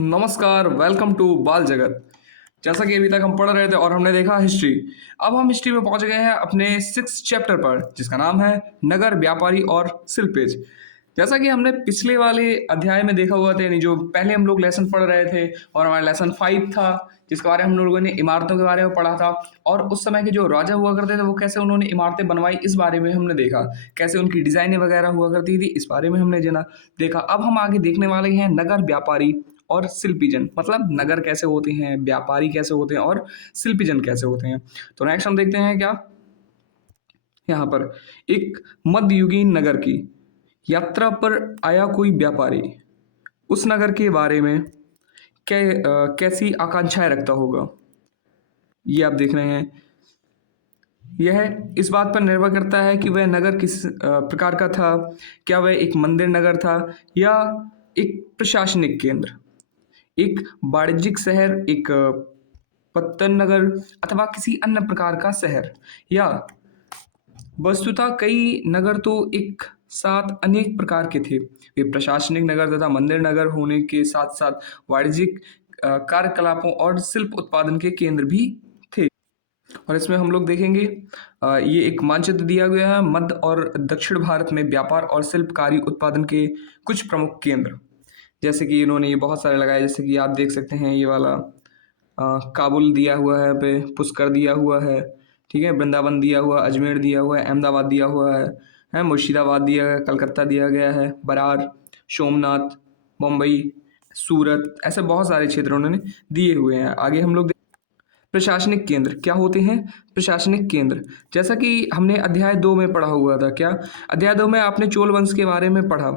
नमस्कार, welcome to बाल जगत। जैसा कि अभी तक हम पढ़ रहे थे और हमने देखा हिस्ट्री। अब हम हिस्ट्री में पहुंच गए हैं अपने 6 चैप्टर पर, जिसका नाम है नगर, व्यापारी और शिल्पेज। जैसा कि हमने पिछले वाले अध्याय में देखा हुआ था, यानी जो पहले हम लोग लेसन पढ़ रहे थे और हमारा लेसन 5 था, जिसके बारे में हम लोगों ने इमारतों के बारे में पढ़ा था। और उस समय के जो राजा हुआ करते थे वो कैसे उन्होंने इमारतें बनवाई, इस बारे में हमने देखा। कैसे उनकी डिजाइनें वगैरह हुआ करती थी, इस बारे में हमने जाना देखा। अब हम आगे देखने वाले हैं नगर, व्यापारी और शिल्पीजन। मतलब नगर कैसे होते हैं, व्यापारी कैसे होते हैं और शिल्पीजन कैसे होते हैं। तो नेक्स्ट हम देखते हैं क्या, यहाँ पर एक मध्ययुगीन नगर की यात्रा पर आया कोई व्यापारी उस नगर के बारे में कैसी आकांक्षाएं रखता होगा, ये आप देख रहे हैं। यह इस बात पर निर्भर करता है कि वह नगर किस प्रकार का था। क्या वह एक मंदिर नगर था या एक प्रशासनिक केंद्र, एक वाणिज्यिक शहर, एक पत्तन नगर, अथवा किसी अन्य प्रकार का शहर। या वस्तुतः कई नगर तो एक साथ अनेक प्रकार के थे। वे प्रशासनिक नगर तथा मंदिर नगर होने के साथ साथ वाणिज्यिक कार्यकलापों और शिल्प उत्पादन के केंद्र भी थे। और इसमें हम लोग देखेंगे, ये एक मानचित्र दिया गया है मध्य और दक्षिण भारत में व्यापार और शिल्पकारी उत्पादन के कुछ प्रमुख केंद्र। जैसे कि इन्होंने ये बहुत सारे लगाए, जैसे कि आप देख सकते हैं ये वाला काबुल दिया हुआ है, पे पुष्कर दिया हुआ है, ठीक है, वृंदावन दिया हुआ, अजमेर दिया हुआ है, अहमदाबाद दिया हुआ है मुर्शिदाबाद दिया गया, कलकत्ता दिया गया है, बरार, सोमनाथ, मुंबई, सूरत, ऐसे बहुत सारे क्षेत्र उन्होंने दिए हुए हैं। आगे हम लोग प्रशासनिक केंद्र क्या होते हैं। प्रशासनिक केंद्र, जैसा कि हमने अध्याय 2 में पढ़ा हुआ था, क्या अध्याय 2 में आपने चोल वंश के बारे में पढ़ा।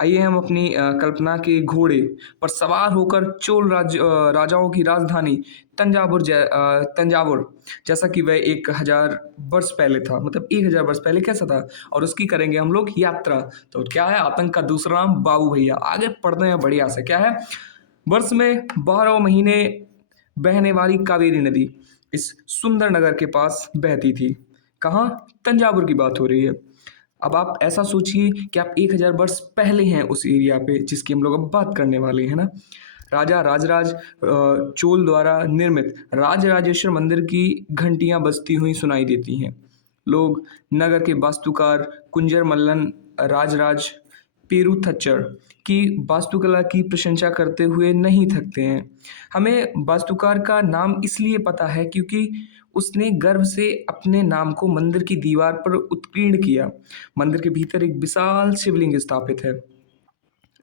आइए हम अपनी कल्पना के घोड़े पर सवार होकर चोल राजाओं की राजधानी तंजावुर, जैसा कि वह 1000 वर्ष पहले था, मतलब 1000 वर्ष पहले कैसा था, और उसकी करेंगे हम लोग यात्रा। तो क्या है, आतंक का दूसरा नाम बाबू भैया। आगे पढ़ते हैं बढ़िया से। क्या है, वर्ष में 12 महीने बहने वाली कावेरी नदी इस सुंदर नगर के पास बहती थी। कहाँ, तंजावुर की बात हो रही है। अब आप ऐसा सोचिए कि आप 1000 वर्ष पहले हैं उस एरिया पे जिसकी हम लोग अब बात करने वाले हैं ना। राजा राजराज चोल द्वारा निर्मित राजराजेश्वर मंदिर की घंटियां बजती हुई सुनाई देती हैं। लोग नगर के वास्तुकार कुंजर मल्लन राजराज पेरुथच्चर की वास्तुकला की प्रशंसा करते हुए नहीं थकते हैं। हमें वास्तुकार का नाम इसलिए पता है क्योंकि उसने गर्व से अपने नाम को मंदिर की दीवार पर उत्कीर्ण किया। मंदिर के भीतर एक विशाल शिवलिंग स्थापित है।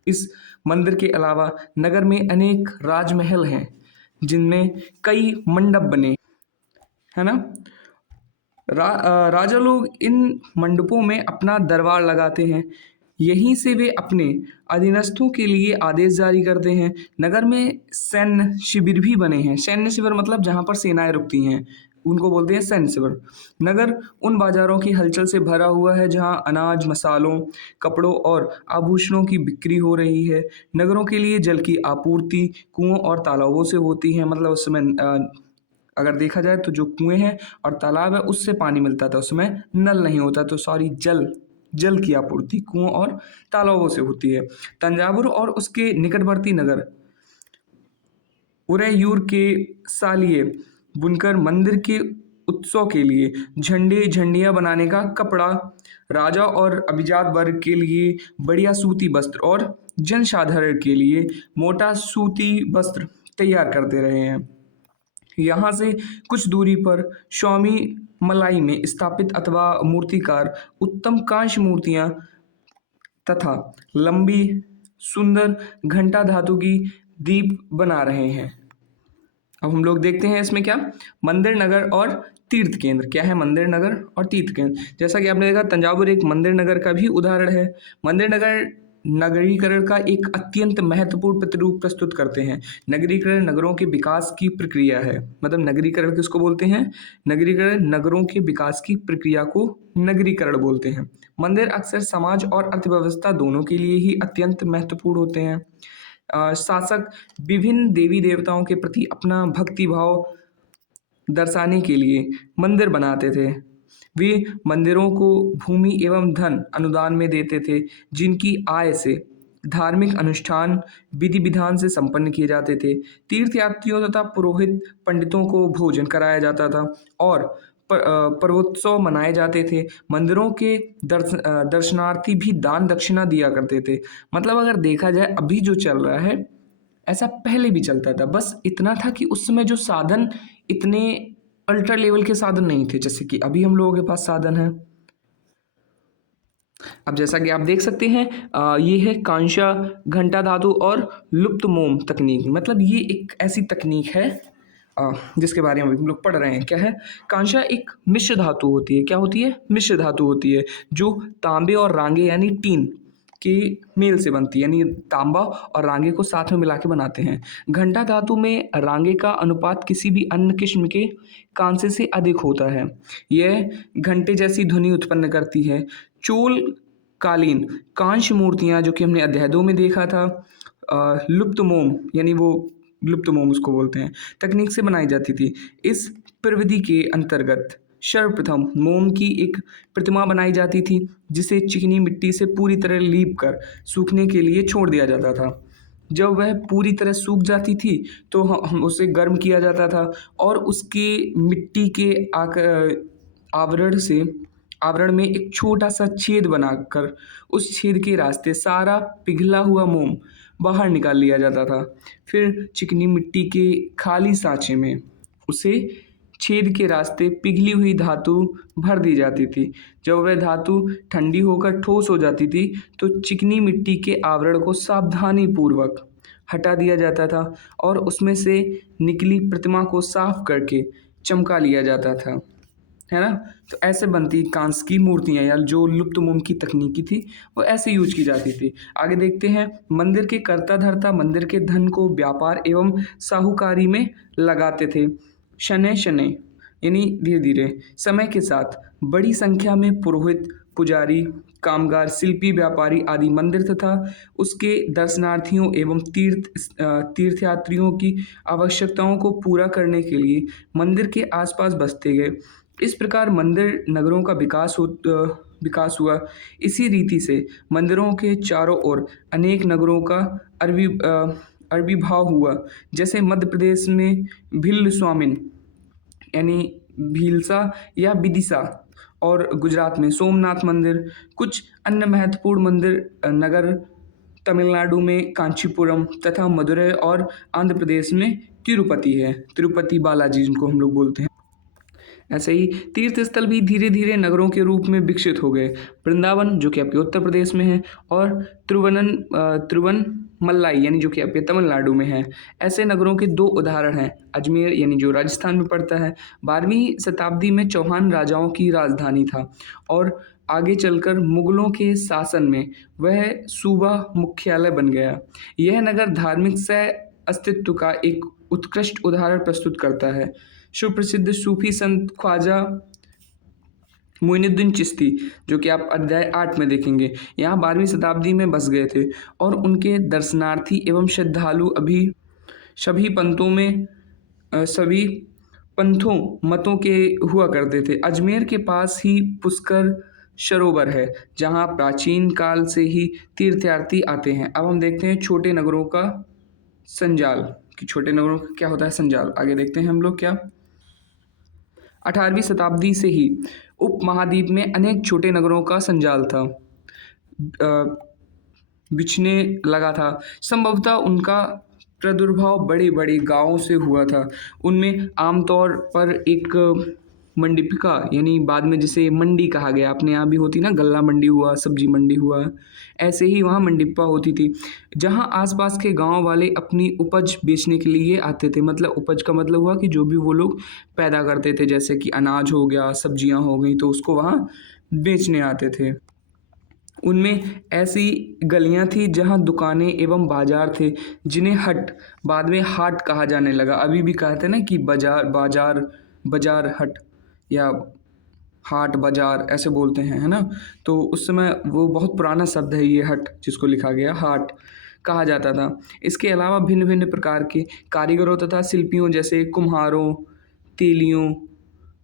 इस मंदिर के अलावा नगर में अनेक राजमहल हैं, जिनमें कई मंडप बने, है ना। राजा लोग इन मंडपों में अपना दरबार लगाते हैं। यहीं से वे अपने अधीनस्थों के लिए आदेश जारी करते हैं। नगर में सैन्य शिविर भी बने हैं। सैन्य शिविर मतलब जहाँ पर सेनाएं रुकती हैं, उनको बोलते हैं सैन्य शिविर। नगर उन बाजारों की हलचल से भरा हुआ है जहाँ अनाज, मसालों, कपड़ों और आभूषणों की बिक्री हो रही है। नगरों के लिए जल की आपूर्ति कुओं और तालाबों से होती है। मतलब उस समय अगर देखा जाए तो जो कुएं हैं और तालाब है उससे पानी मिलता था, उसमें नल नहीं होता, तो सारी जल जल की आपूर्ति कुओं और तालाबों से होती है। तंजावुर और उसके निकटवर्ती नगर उरैयूर के सालिये बुनकर मंदिर के उत्सव के लिए झंडे झंडियां बनाने का कपड़ा, राजा और अभिजात वर्ग के लिए बढ़िया सूती वस्त्र और जनसाधारण के लिए मोटा सूती वस्त्र तैयार करते रहे हैं। यहाँ से कुछ दूरी पर स्वामी मलाई में स्थापित अथवा मूर्तिकार उत्तम कांस्य मूर्तियां तथा लंबी सुंदर घंटा धातु की दीप बना रहे हैं। अब हम लोग देखते हैं इसमें क्या, मंदिर नगर और तीर्थ केंद्र। क्या है मंदिर नगर और तीर्थ केंद्र, जैसा कि आपने देखा तंजावुर एक मंदिर नगर का भी उदाहरण है। मंदिर नगर नगरीकरण का एक अत्यंत महत्वपूर्ण प्रतिरूप प्रस्तुत करते हैं। नगरीकरण नगरों के विकास की प्रक्रिया है। मतलब नगरीकरण किसको बोलते हैं, नगरीकरण नगरों के विकास की प्रक्रिया को नगरीकरण बोलते हैं। मंदिर अक्सर समाज और अर्थव्यवस्था दोनों के लिए ही अत्यंत महत्वपूर्ण होते हैं। शासक विभिन्न देवी देवताओं के प्रति अपना भक्ति भाव दर्शाने के लिए मंदिर बनाते थे। वे मंदिरों को भूमि एवं धन अनुदान में देते थे, जिनकी आय से धार्मिक अनुष्ठान विधि विधान से संपन्न किए जाते थे। तीर्थयात्रियों तथा पुरोहित पंडितों को भोजन कराया जाता था और पर्वोत्सव मनाए जाते थे। मंदिरों के दर्शनार्थी भी दान दक्षिणा दिया करते थे। मतलब अगर देखा जाए अभी जो चल रहा है, ऐसा पहले भी चलता था। बस इतना था कि उस समय जो साधन इतने अल्ट्रा लेवल के साधन नहीं थे जैसे कि अभी हम लोगों के पास साधन है। अब जैसा कि आप देख सकते हैं, ये है कांशा, घंटा धातु और लुप्त मोम तकनीक। मतलब ये एक ऐसी तकनीक है जिसके बारे में हम लोग पढ़ रहे हैं। क्या है? कांशा एक मिश्र धातु होती है। क्या होती है? मिश्र धातु होती है, जो तांबे और रांगे यानी टीन के मेल से बनती है। यानी तांबा और रांगे को साथ में मिला के बनाते हैं। घंटा धातु में रांगे का अनुपात किसी भी अन्य किस्म के कांसे से अधिक होता है। यह घंटे जैसी ध्वनि उत्पन्न करती है। चोल कालीन कांस्य मूर्तियां, जो कि हमने अध्याय 2 में देखा था, लुप्त मोम यानी वो लुप्त मोम उसको बोलते हैं, तकनीक से बनाई जाती थी। इस प्रविधि के अंतर्गत सर्वप्रथम मोम की एक प्रतिमा बनाई जाती थी, जिसे चिकनी मिट्टी से पूरी तरह लीप कर सूखने के लिए छोड़ दिया जाता था। जब वह पूरी तरह सूख जाती थी तो हम उसे गर्म किया जाता था और उसके मिट्टी के आवरण में एक छोटा सा छेद बनाकर उस छेद के रास्ते सारा पिघला हुआ मोम बाहर निकाल लिया जाता था। फिर चिकनी मिट्टी के खाली सांचे में उसे छेद के रास्ते पिघली हुई धातु भर दी जाती थी। जब वह धातु ठंडी होकर ठोस हो जाती थी तो चिकनी मिट्टी के आवरण को सावधानी पूर्वक हटा दिया जाता था और उसमें से निकली प्रतिमा को साफ करके चमका लिया जाता था, है ना। तो ऐसे बनती कांस की मूर्तियाँ, या जो लुप्त मोम की तकनीकी थी वो ऐसे यूज की जाती थी। आगे देखते हैं, मंदिर के कर्ता धर्ता मंदिर के धन को व्यापार एवं साहूकारी में लगाते थे। शनै शनै यानी धीरे धीरे समय के साथ बड़ी संख्या में पुरोहित, पुजारी, कामगार, शिल्पी, व्यापारी आदि मंदिर तथा उसके दर्शनार्थियों एवं तीर्थयात्रियों की आवश्यकताओं को पूरा करने के लिए मंदिर के आसपास बसते गए। इस प्रकार मंदिर नगरों का विकास हुआ। इसी रीति से मंदिरों के चारों ओर अनेक नगरों का आविर्भाव हुआ। जैसे मध्य प्रदेश में भिल्ल स्वामिन यानी भीलसा या विदिशा, और गुजरात में सोमनाथ मंदिर। कुछ अन्य महत्वपूर्ण मंदिर नगर तमिलनाडु में कांचीपुरम तथा मदुरै और आंध्र प्रदेश में तिरुपति है। तिरुपति बालाजी जिनको हम लोग बोलते हैं। ऐसे ही तीर्थ स्थल भी धीरे धीरे नगरों के रूप में विकसित हो गए। वृंदावन जो कि आपके उत्तर प्रदेश में है, और तिरुवनमलाई यानी जो कि आपके तमिलनाडु में है। ऐसे नगरों के दो उदाहरण हैं। अजमेर यानी जो राजस्थान में पड़ता है, 12वीं शताब्दी में चौहान राजाओं की राजधानी था और आगे चलकर मुगलों के शासन में वह सूबा मुख्यालय बन गया। यह नगर धार्मिक सह अस्तित्व का एक उत्कृष्ट उदाहरण प्रस्तुत करता है। सुप्रसिद्ध सूफी संत ख्वाजा मोइनुद्दीन चिश्ती, जो कि आप अध्याय 8 में देखेंगे, यहाँ 12वीं शताब्दी में बस गए थे और उनके दर्शनार्थी एवं श्रद्धालु सभी पंथों मतों के हुआ करते थे। अजमेर के पास ही पुष्कर सरोवर है, जहाँ प्राचीन काल से ही तीर्थयात्री आते हैं। अब हम देखते हैं छोटे नगरों का संजाल, कि छोटे नगरों का क्या होता है संजाल। आगे देखते हैं हम लोग क्या। 18वीं शताब्दी से ही उपमहाद्वीप में अनेक छोटे नगरों का संजाल था, बिछने लगा था। संभवतः उनका प्रादुर्भाव बड़े बड़े गांवों से हुआ था। उनमें आमतौर पर एक मंडिपिका यानी बाद में जिसे मंडी कहा गया, अपने यहाँ भी होती ना, गल्ला मंडी हुआ, सब्जी मंडी हुआ, ऐसे ही वहाँ मंडिप्पा होती थी, जहाँ आसपास के गांव वाले अपनी उपज बेचने के लिए आते थे। मतलब उपज का मतलब हुआ कि जो भी वो लोग पैदा करते थे, जैसे कि अनाज हो गया, सब्जियां हो गई, तो उसको वहाँ बेचने आते थे। उनमें ऐसी गलियां थी जहां दुकानें एवं बाजार थे, जिन्हें हट बाद में हाट कहा जाने लगा। अभी भी कहते हैं ना कि बाजार हट या हाट बाजार ऐसे बोलते हैं, है ना। तो उस समय वो बहुत पुराना शब्द है ये हट, जिसको लिखा गया हाट कहा जाता था। इसके अलावा भिन्न भिन्न प्रकार के कारीगरों तथा शिल्पियों जैसे कुम्हारों, तेलियों,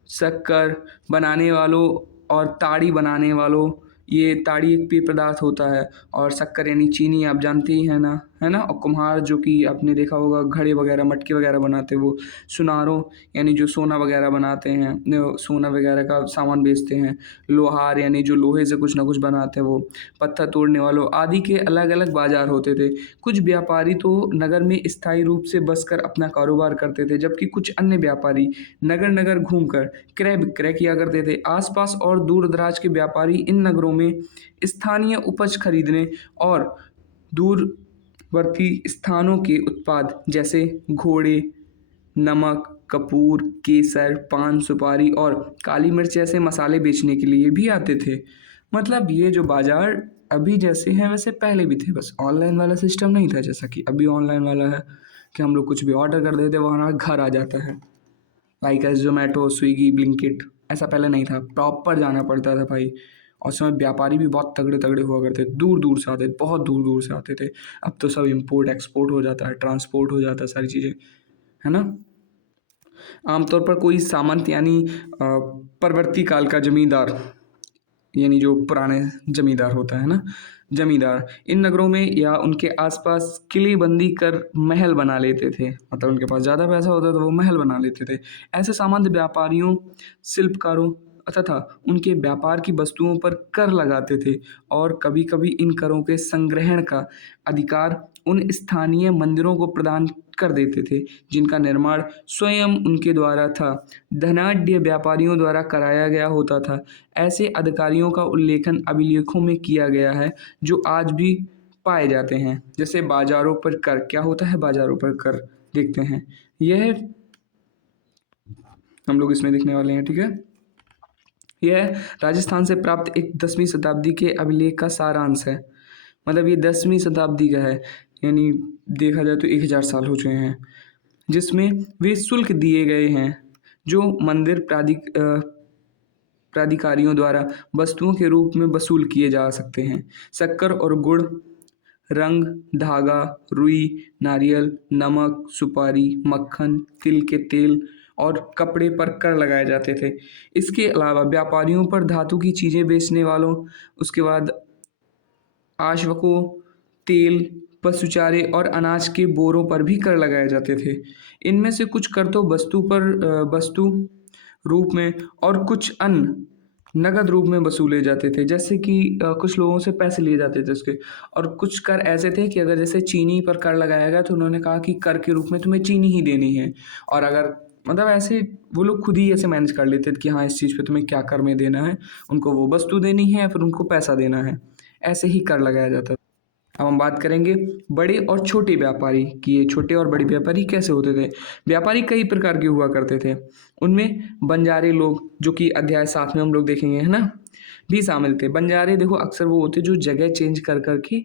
शक्कर बनाने वालों और ताड़ी बनाने वालों, ये ताड़ी एक पेय पदार्थ होता है, और शक्कर यानी चीनी आप जानते ही हैं ना, है ना। और कुम्हार जो कि आपने देखा होगा घड़े वगैरह मटके वगैरह बनाते हैं वो। सुनारों यानी जो सोना वगैरह बनाते हैं, सोना वगैरह का सामान बेचते हैं। लोहार यानी जो लोहे से कुछ ना कुछ बनाते हैं वो। पत्थर तोड़ने वालों आदि के अलग अलग बाजार होते थे। कुछ व्यापारी तो नगर में स्थायी रूप से बसकर अपना कारोबार करते थे, जबकि कुछ अन्य व्यापारी नगर नगर घूमकर क्रय विक्रय किया करते थे। आसपास और दूर दराज के व्यापारी इन नगरों में स्थानीय उपज खरीदने और दूरवर्ती स्थानों के उत्पाद जैसे घोड़े, नमक, कपूर, केसर, पान, सुपारी और काली मिर्च जैसे मसाले बेचने के लिए भी आते थे। मतलब ये जो बाजार अभी जैसे हैं वैसे पहले भी थे, बस ऑनलाइन वाला सिस्टम नहीं था जैसा कि अभी ऑनलाइन वाला है, कि हम लोग कुछ भी ऑर्डर कर देते हैं वो हमारा घर आ जाता है। Like S Zomato, Swiggy, Blinkit. ऐसा पहले नहीं था, प्रॉपर जाना पड़ता था भाई। और उसमें व्यापारी भी बहुत तगड़े तगड़े हुआ करते थे, दूर दूर से आते थे, बहुत दूर दूर से आते थे। अब तो सब इम्पोर्ट एक्सपोर्ट हो जाता है, ट्रांसपोर्ट हो जाता है, सारी चीज़ें, है ना। आमतौर पर कोई सामंत यानी परवर्ती काल का जमींदार, यानी जो पुराने जमींदार होता है ना, जमींदार इन नगरों में या उनके आसपास किलेबंदी कर महल बना लेते थे। मतलब उनके पास ज़्यादा पैसा होता तो वो महल बना लेते थे। ऐसे सामंत व्यापारियों, शिल्पकारों तथा उनके व्यापार की वस्तुओं पर कर लगाते थे, और कभी कभी इन करों के संग्रहण का अधिकार उन स्थानीय मंदिरों को प्रदान कर देते थे जिनका निर्माण स्वयं उनके द्वारा था, धनाढ्य व्यापारियों द्वारा कराया गया होता था। ऐसे अधिकारियों का उल्लेखन अभिलेखों में किया गया है जो आज भी पाए जाते हैं। जैसे बाजारों पर कर, क्या होता है बाजारों पर कर, देखते हैं। यह हम लोग इसमें देखने वाले हैं, ठीक है। यह राजस्थान से प्राप्त एक 10वीं शताब्दी के अभिलेख का सारांश है। मतलब ये 10वीं शताब्दी का है, यानी देखा जाए तो 1000 साल हो चुके हैं, जिसमें वे शुल्क दिए गए हैं जो मंदिर प्राधिकारियों द्वारा वस्तुओं के रूप में वसूल किए जा सकते हैं। शक्कर और गुड़, रंग, धागा, रुई, नारियल, नमक, सुपारी, मक्खन, तिल के तेल और कपड़े पर कर लगाए जाते थे। इसके अलावा व्यापारियों पर धातु की चीज़ें बेचने वालों, उसके बाद आश्वकों, तेल, पशुचारे और अनाज के बोरों पर भी कर लगाए जाते थे। इनमें से कुछ कर तो वस्तु रूप में और कुछ अन्य नगद रूप में वसूले जाते थे, जैसे कि कुछ लोगों से पैसे लिए जाते थे उसके। और कुछ कर ऐसे थे कि अगर जैसे चीनी पर कर लगाया गया तो उन्होंने कहा कि कर के रूप में तुम्हें चीनी ही देनी है। और अगर मतलब ऐसे वो लोग खुद ही ऐसे मैनेज कर लेते थे कि हाँ इस चीज़ पे तुम्हें क्या कर में देना है, उनको वो वस्तु देनी है या फिर उनको पैसा देना है, ऐसे ही कर लगाया जाता था। अब हम बात करेंगे बड़े और छोटे व्यापारी कि ये छोटे और बड़े व्यापारी कैसे होते थे। व्यापारी कई प्रकार के हुआ करते थे, उनमें बंजारे लोग, जो कि अध्याय 7 में हम लोग देखेंगे, है ना, भी शामिल थे। बंजारे देखो अक्सर वो होते जो जगह चेंज कर करके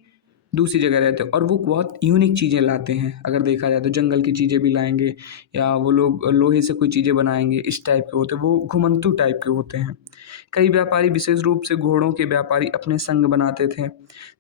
दूसरी जगह रहते हैं और वो बहुत यूनिक चीज़ें लाते हैं। अगर देखा जाए तो जंगल की चीज़ें भी लाएंगे, या वो लोग लोहे से कोई चीज़ें बनाएंगे, इस टाइप के होते हैं, वो घुमंतू टाइप के होते हैं। कई व्यापारी विशेष रूप से घोड़ों के व्यापारी अपने संग बनाते थे,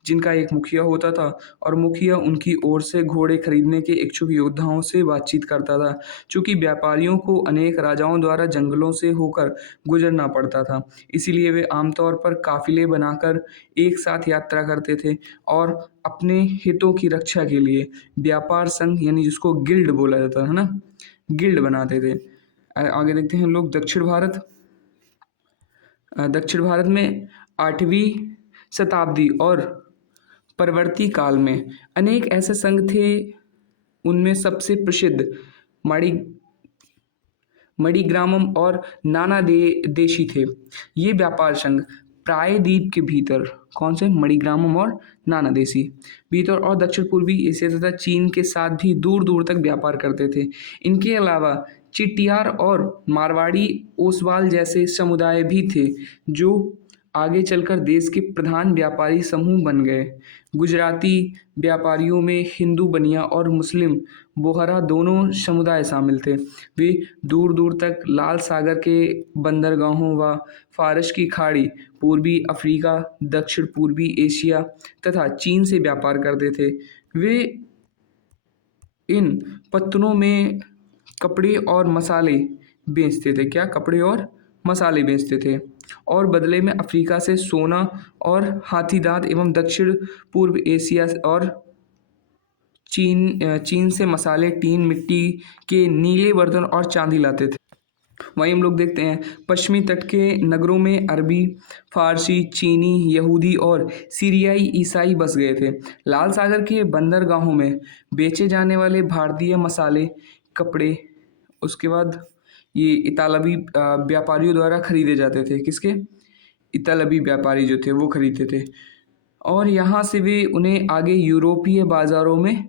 जिनका एक मुखिया होता था, और मुखिया उनकी ओर से घोड़े खरीदने के इच्छुक योद्धाओं से बातचीत करता था। चूंकि व्यापारियों को अनेक राजाओं द्वारा जंगलों से होकर गुजरना पड़ता था, इसीलिए वे आमतौर पर काफिले बनाकर एक साथ यात्रा करते थे, और अपने हितों की रक्षा के लिए व्यापार संघ यानी जिसको गिल्ड बोला जाता है ना, गिल्ड बनाते थे। आगे देखते हैं हम लोग दक्षिण भारत। दक्षिण भारत में 8वीं शताब्दी और परवर्ती काल में अनेक ऐसे संघ थे। उनमें सबसे प्रसिद्ध मणि मणिग्रामम और देशी थे। ये व्यापार संघ प्रायद्वीप के भीतर, कौन से, मणिग्रामम और नाना देशी, भीतर और दक्षिण पूर्वी एशिया तथा चीन के साथ भी दूर दूर तक व्यापार करते थे। इनके अलावा चिटियार और मारवाड़ी ओसवाल जैसे समुदाय भी थे, जो आगे चलकर देश के प्रधान व्यापारी समूह बन गए। गुजराती व्यापारियों में हिंदू बनिया और मुस्लिम बोहरा दोनों समुदाय शामिल थे। वे दूर दूर तक लाल सागर के बंदरगाहों व फारस की खाड़ी, पूर्वी अफ्रीका, दक्षिण पूर्वी एशिया तथा चीन से व्यापार करते थे। वे इन पत्तनों में कपड़े और मसाले बेचते थे। क्या, कपड़े और मसाले बेचते थे और बदले में अफ्रीका से सोना और हाथी दांत एवं दक्षिण पूर्व एशिया और चीन से मसाले, टीन, मिट्टी के नीले बर्तन और चांदी लाते थे। वहीं हम लोग देखते हैं पश्चिमी तट के नगरों में अरबी, फारसी, चीनी, यहूदी और सीरियाई ईसाई बस गए थे। लाल सागर के बंदरगाहों में बेचे जाने वाले भारतीय मसाले, कपड़े, उसके बाद ये इतालवी व्यापारियों द्वारा खरीदे जाते थे। किसके? इतालवी व्यापारी जो थे वो खरीदते थे और यहाँ से वे उन्हें आगे यूरोपीय बाज़ारों में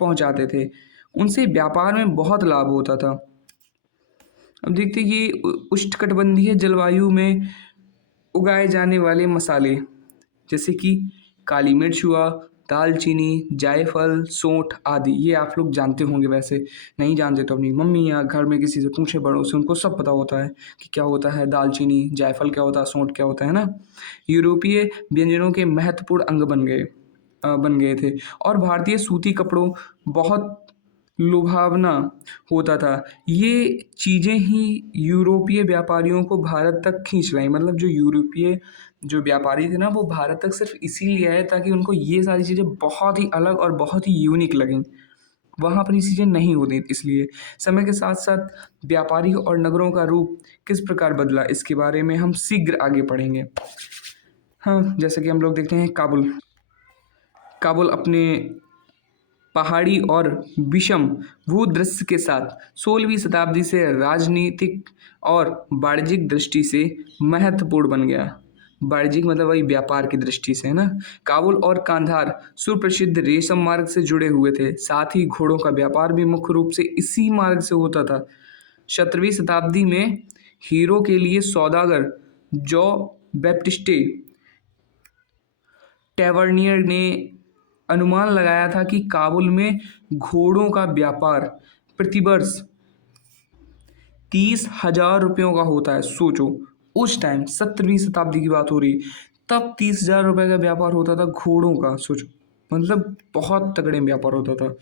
पहुँचाते थे। उनसे व्यापार में बहुत लाभ होता था। अब देखते हैं ये उष्णकटिबंधीय जलवायु में उगाए जाने वाले मसाले जैसे कि काली मिर्च हुआ, दालचीनी, जायफल, सौंठ आदि, ये आप लोग जानते होंगे। वैसे नहीं जानते तो अपनी मम्मी या घर में किसी से पूछे, बड़ों से, उनको सब पता होता है कि क्या होता है दालचीनी, जायफल क्या होता है, सौंठ क्या होता है ना। यूरोपीय व्यंजनों के महत्वपूर्ण अंग बन गए थे और भारतीय सूती कपड़ों बहुत लुभावना होता था। ये चीज़ें ही यूरोपीय व्यापारियों को भारत तक खींच लाई। मतलब जो यूरोपीय जो व्यापारी थे ना वो भारत तक सिर्फ इसीलिए आए ताकि उनको ये सारी चीज़ें बहुत ही अलग और बहुत ही यूनिक लगें। वहाँ पर ये चीज़ें नहीं होती, इसलिए समय के साथ साथ व्यापारी और नगरों का रूप किस प्रकार बदला इसके बारे में हम शीघ्र आगे पढ़ेंगे। हाँ, जैसे कि हम लोग देखते हैं काबुल। काबुल अपने पहाड़ी और विषम भूदृश्य के साथ 16वीं शताब्दी से राजनीतिक और वाणिज्यिक दृष्टि से महत्वपूर्ण बन गया। वाणिज्यिक मतलब वही व्यापार की दृष्टि से है ना। काबुल और कांधार सुप्रसिद्ध रेशम मार्ग से जुड़े हुए थे। साथ ही घोड़ों का व्यापार भी मुख्य रूप से इसी मार्ग से होता था। 17वीं शताब्दी में हीरो के लिए सौदागर जॉ बैप्टिस्टे टैवर्नियर ने अनुमान लगाया था कि काबुल में घोड़ों का व्यापार प्रतिवर्ष 30,000 रुपयों का होता है। सोचो उस टाइम 17वीं शताब्दी की बात हो रही, तब 30,000 रुपये का व्यापार होता था घोड़ों का। सोचो मतलब बहुत तगड़े व्यापार होता था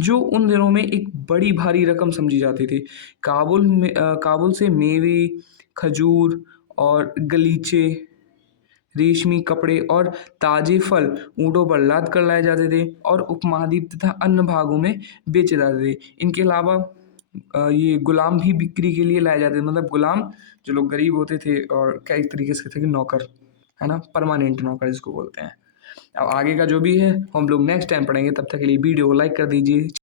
जो उन दिनों में एक बड़ी भारी रकम समझी जाती थी। काबुल से मेवे, खजूर और गलीचे, रेशमी कपड़े और ताजे फल ऊँटों पर लाद कर लाए जाते थे और उपमहाद्वीप तथा अन्य भागों में बेचे जाते थे। इनके अलावा ये गुलाम भी बिक्री के लिए लाए जाते थे। मतलब गुलाम जो लोग गरीब होते थे और कई तरीके से थे कि नौकर, है ना, परमानेंट नौकर जिसको बोलते हैं। अब आगे का जो भी है हम लोग नेक्स्ट टाइम पढ़ेंगे। तब तक के लिए वीडियो को लाइक कर दीजिए।